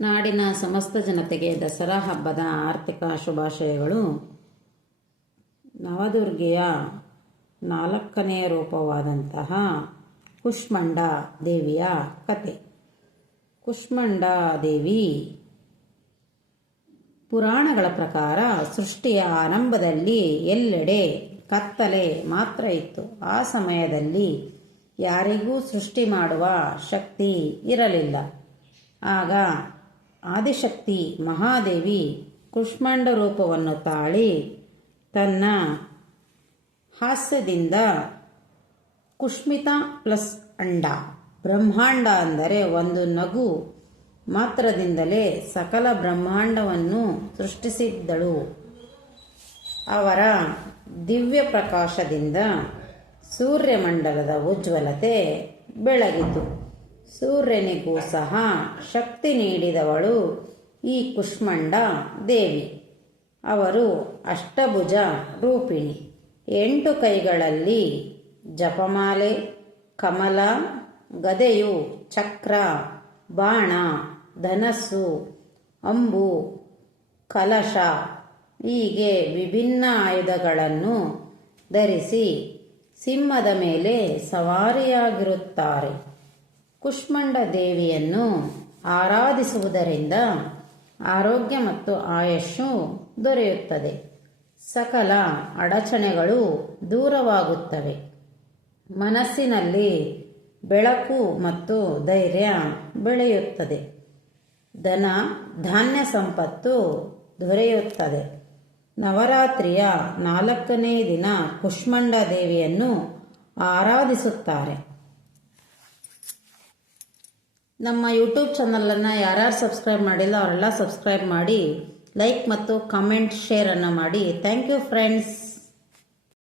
ನಾಡಿನ ಸಮಸ್ತ ಜನತೆಗೆ ದಸರಾ ಹಬ್ಬದ ಆರ್ಥಿಕ ಶುಭಾಶಯಗಳು. ನವದುರ್ಗೆಯ ನಾಲ್ಕನೆಯ ರೂಪವಾದಂತಹ ಕುಷ್ಮಂಡ ದೇವಿಯ ಕತೆ. ಕುಷ್ಮಂಡ ದೇವಿ ಪುರಾಣಗಳ ಪ್ರಕಾರ ಸೃಷ್ಟಿಯ ಆರಂಭದಲ್ಲಿ ಎಲ್ಲೆಡೆ ಕತ್ತಲೆ ಮಾತ್ರ ಇತ್ತು. ಆ ಸಮಯದಲ್ಲಿ ಯಾರಿಗೂ ಸೃಷ್ಟಿ ಮಾಡುವ ಶಕ್ತಿ ಇರಲಿಲ್ಲ. ಆಗ ಆದಿಶಕ್ತಿ ಮಹಾದೇವಿ ಕುಷ್ಮಾಂಡ ರೂಪವನ್ನು ತಾಳಿ ತನ್ನ ಹಾಸ್ಯದಿಂದ ಕುಷ್ಮಿತ ಪ್ಲಸ್ ಅಂಡ. ಬ್ರಹ್ಮಾಂಡ ಅಂದರೆ ಒಂದು ನಗು ಮಾತ್ರದಿಂದಲೇ ಸಕಲ ಬ್ರಹ್ಮಾಂಡವನ್ನು ಸೃಷ್ಟಿಸಿದ್ದಳು. ಅವರ ದಿವ್ಯ ಪ್ರಕಾಶದಿಂದ ಸೂರ್ಯಮಂಡಲದ ಉಜ್ವಲತೆ ಬೆಳಗಿತು. ಸೂರ್ಯನಿಗೂ ಸಹ ಶಕ್ತಿ ನೀಡಿದವಳು ಈ ಕುಷ್ಮಂಡ ದೇವಿ. ಅವರು ಅಷ್ಟಭುಜ ರೂಪಿಣಿ. ಎಂಟು ಕೈಗಳಲ್ಲಿ ಜಪಮಾಲೆ, ಕಮಲ, ಗದೆಯು ಚಕ್ರ, ಬಾಣ, ಧನಸ್ಸು, ಅಂಬು, ಕಲಶ ಹೀಗೆ ವಿಭಿನ್ನ ಆಯುಧಗಳನ್ನು ಧರಿಸಿ ಸಿಂಹದ ಮೇಲೆ ಸವಾರಿಯಾಗಿರುತ್ತಾರೆ. ಕುಷ್ಮಂಡ ದೇವಿಯನ್ನು ಆರಾಧಿಸುವುದರಿಂದ ಆರೋಗ್ಯ ಮತ್ತು ಆಯಸ್ಸು ದೊರೆಯುತ್ತದೆ. ಸಕಲ ಅಡಚಣೆಗಳು ದೂರವಾಗುತ್ತವೆ. ಮನಸ್ಸಿನಲ್ಲಿ ಬೆಳಕು ಮತ್ತು ಧೈರ್ಯ ಬೆಳೆಯುತ್ತದೆ. ಧನ, ಧಾನ್ಯ ಸಂಪತ್ತು ದೊರೆಯುತ್ತದೆ. ನವರಾತ್ರಿಯ ನಾಲ್ಕನೇ ದಿನ ಕುಷ್ಮಂಡ ದೇವಿಯನ್ನು ಆರಾಧಿಸುತ್ತಾರೆ. ನಮ್ಮ ಯೂಟ್ಯೂಬ್ ಚಾನಲನ್ನು ಯಾರ್ಯಾರು ಸಬ್ಸ್ಕ್ರೈಬ್ ಮಾಡಿಲ್ಲ ಅವರೆಲ್ಲ ಸಬ್ಸ್ಕ್ರೈಬ್ ಮಾಡಿ ಲೈಕ್ ಮತ್ತು ಕಮೆಂಟ್ ಶೇರನ್ನು ಮಾಡಿ. Thank you friends.